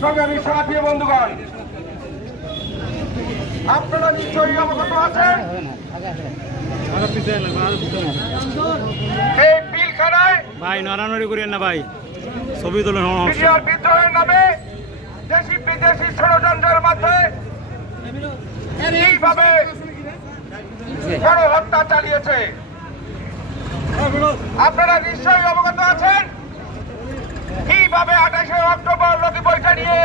সংগ্রামী সাথী বন্ধুগণ আপনারা নিশ্চয়ই অবগত আছেন? এই পিলখানায় ভাই নড়ানড়ি করিয়েন না ভাই। ছবি তোলেন। বিডিআর বিদ্রোহের নামে দেশি বিদেশি ষড়যন্ত্রের এইভাবে বড় হত্যা চালিয়েছে। আপনারা নিশ্চয়ই অবগত আছেন? কীভাবে আঠাশে অক্টোবর লোকে বইটা নিয়ে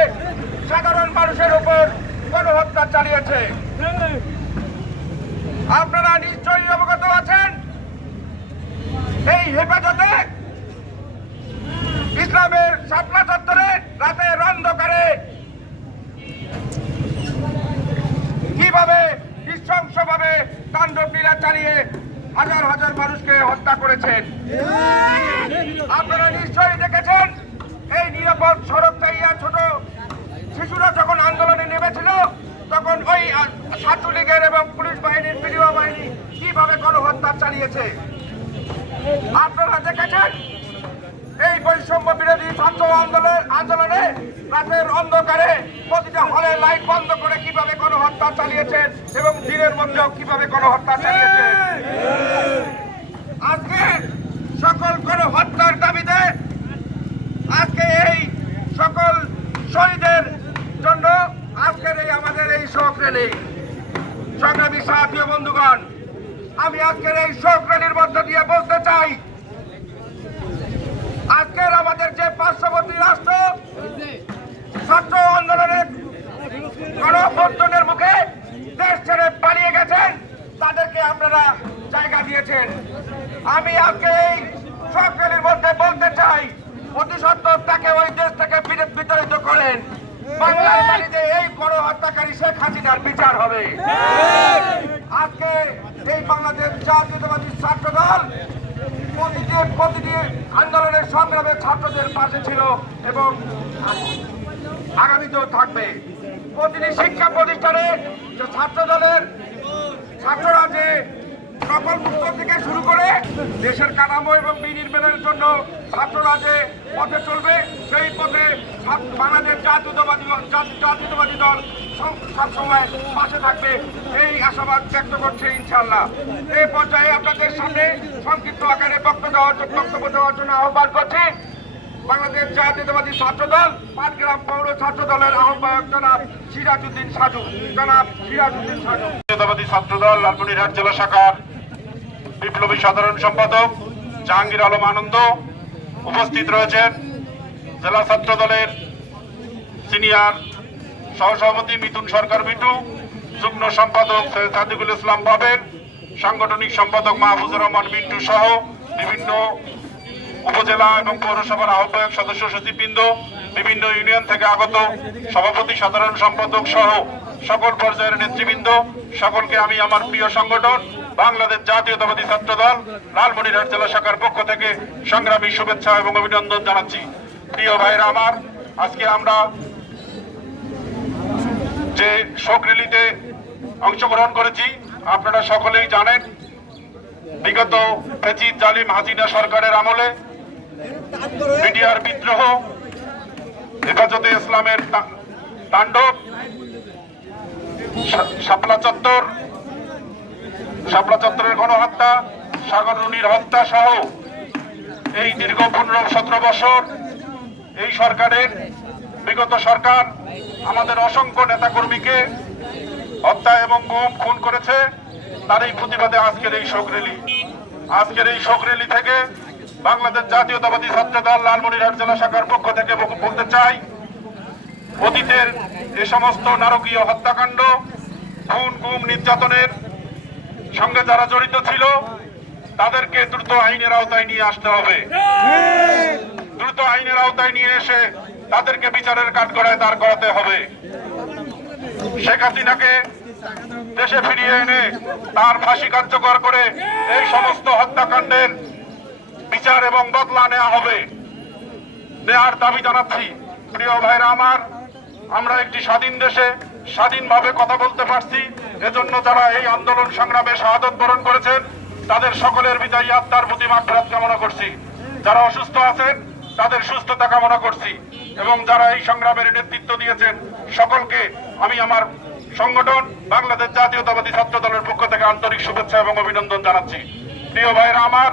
সাধারণ মানুষের উপর গণহত্যা চালিয়েছে? আপনারা নিশ্চয়ই অবগত আছেন? এই হেফাজতে ইসলামের শাপলা চত্বরে রাতের অন্ধকারে কীভাবে নৃশংসভাবে তাণ্ডব লীলা চালিয়ে হাজার হাজার মানুষকে হত্যা করেছেন আপনারা নিশ্চয়ই দেখেছেন এই নিরাপদ সড়ক চাইয়া ছোট শিশুরা যখন আন্দোলনে নেমেছিল তখন ওই আ- ছাত্রলীগের এবং পুলিশ বাহিনীর বিডিও বাহিনী কীভাবে গণহত্যা চালিয়েছে? আপনারা দেখেছেন? এই বৈষম্য বিরোধী ছাত্র আন্দোলনের আন্দোলনে রাতের অন্ধকারে প্রতিটা হলে লাইট বন্ধ করে কীভাবে গণহত্যা চালিয়েছেন এবং দিনের মধ্যেও কীভাবে গণহত্যা চালিয়েছেন আজকে সকল গণহত্যার দাবিতে আজকে এই সকল শহীদের জন্য আজকের এই আমাদের এই শোক রেলি সংগ্রামী ও বন্ধুগণ আমি আজকের এই শোক রেলির মধ্য দিয়ে বলতে চাই আজকের আমাদের যে পার্শ্ববর্তী রাষ্ট্র ছাত্র আন্দোলনের গণঅভ্যর্থনের মুখে দেশ ছেড়ে পালিয়ে গেছেন তাদেরকে আপনারা জায়গা দিয়েছেন। আমি আজকে এই সরকারের মধ্যে বলতে চাই অতি সত্তর তাকে ওই দেশ থেকে বিতাড়িত করেন। বাংলার গণহত্যাকারী শেখ হাসিনার বিচার হবে। আজকে এই বাংলাদেশ জাতীয়তাবাদী ছাত্র দল প্রতিটি প্রতিটি আন্দোলনের সংগ্রামে ছাত্রদের পাশে ছিল এবং আগামীতেও থাকবে। প্রতিটি শিক্ষা প্রতিষ্ঠানে যে ছাত্র দলের ছাত্ররা যে মুক্ত থেকে শুরু করে দেশের কাঠামো এবং বিনির্মাণের জন্য ছাত্ররা যে পথে চলবে, সেই পথে বাংলাদেশ জাতীয়তাবাদী জাতি- জাতীয়তাবাদী দল সব- সবসময় পাশে থাকবে। এই আশাবাদ ব্যক্ত করছে ইনশাল্লাহ এই পর্যায়ে আপনাদের সামনে সংক্ষিপ্ত আকারে বক্তব্য বক্তব্য দেওয়ার জন্য আহ্বান করছি বাংলাদেশ জাতীয়তাবাদী ছাত্র দল পাটগ্রাম পৌর ছাত্র দলের আহ্বায়ক জনাব সিরাজউদ্দিন সাজু জনাব সিরাজউদ্দিন সাজু জাতীয়তাবাদী ছাত্রদল, লালমনিরহাট জেলা শাখার বিপ্লবী সাধারণ সম্পাদক জাহাঙ্গীর আলম আনন্দ উপস্থিত রয়েছেন। জেলা ছাত্র দলের সিনিয়র সহসভাপতি মিথুন সরকার মিটু যুগ্ম সম্পাদক সাদিকুল ইসলাম পাবেন সাংগঠনিক সম্পাদক মাহফুজুর রহমান মিন্টু সহ বিভিন্ন উপজেলা এবং পৌরসভার আহ্বায়ক সদস্য সচিববৃন্দ, বিভিন্ন ইউনিয়ন থেকে আগত সভাপতি, সাধারণ সম্পাদক সহ সকল পর্যায়ের নেতৃবৃন্দ, সকলকে আমি আমার প্রিয় সংগঠন, বাংলাদেশ জাতীয়তাবাদী ছাত্র দল লালমনিরহাট জেলা শাখার পক্ষ থেকে সংগ্রামী শুভেচ্ছা এবং অভিনন্দন জানাচ্ছি। প্রিয় ভাইরা আমার, আজকে আমরা যে শোক রিলিতে অংশগ্রহণ করেছি, আপনারা সকলেই জানেন, বিগত ফেচিদ জালিম হাসিনা সরকারের আমলে মিডিয়ার বিদ্রোহ, হেফাজতে ইসলামের তাণ্ডব শাপলা চত্বর, শাপলা চত্বরের গণহত্যা, সাগর রুনির হত্যা সহ এই দীর্ঘ পনেরো, সতেরো বছর এই সরকারের বিগত সরকার আমাদের অসংখ্য নেতাকর্মীকে হত্যা এবং গুম খুন করেছে তার এই প্রতিবাদে আজকের এই শোক রেলি আজকের এই শোক রেলি থেকে বাংলাদেশ জাতীয়তাবাদী ছাত্র দল লালমনিরহাট জেলা শাখার পক্ষ থেকে বলতে চাই অতীতের এ সমস্ত নারকীয় হত্যাকাণ্ড খুন গুম নির্যাতনের সঙ্গে যারা জড়িত ছিল তাদেরকে দ্রুত আইনের আওতায় নিয়ে আসতে হবে। দ্রুত আইনের আওতায় নিয়ে এসে তাদেরকে বিচারের কাঠগড়ায় দাঁড় করাতে হবে। শেখ হাসিনাকে দেশে ফিরিয়ে এনে তার ফাঁসি কার্যকর করে এই সমস্ত হত্যাকাণ্ডের বিচার এবং বদলা নেওয়া হবে। নেয়ার দাবি জানাচ্ছি, প্রিয় ভাইরা আমার, আমরা একটি স্বাধীন দেশে স্বাধীনভাবে কথা বলতে পারছি। এজন্য যারা এই আন্দোলন সংগ্রামে শাহাদত বরণ করেছেন, তাদের সকলের বিদায়ী আত্মার প্রতি মাফরাত কামনা করছি। যারা অসুস্থ আছেন, তাদের সুস্থতা কামনা করছি। এবং যারা এই সংগ্রামের নেতৃত্ব দিয়েছেন, সকলকে আমি আমার সংগঠন, বাংলাদেশ জাতীয়তাবাদী ছাত্র দলের পক্ষ থেকে আন্তরিক শুভেচ্ছা এবং অভিনন্দন জানাচ্ছি। প্রিয় ভাইরা আমার,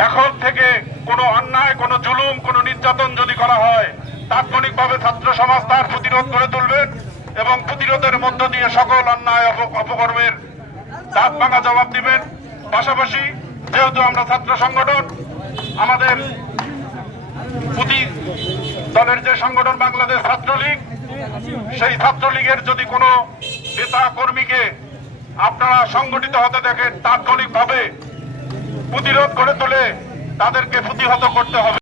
এখন থেকে কোনো অন্যায়, কোনো জুলুম, কোনো নির্যাতন যদি করা হয়, তাৎক্ষণিকভাবে ছাত্র সমাজ তার প্রতিরোধ করে তুলবেন এবং প্রতিরোধের মধ্য দিয়ে সকল অন্যায় অপ- অপকর্মের দাঁত ভাঙা জবাব দিবেন। পাশাপাশি যেহেতু আমরা ছাত্র সংগঠন, আমাদের প্রতি দলের যে সংগঠন বাংলাদেশ ছাত্রলীগ, সেই ছাত্রলীগের যদি কোনো নেতা কর্মীকে আপনারা সংগঠিত হতে দেখেন, তাৎক্ষণিকভাবে প্রতিরোধ করে তোলে, তাদেরকে প্রতিহত করতে হবে।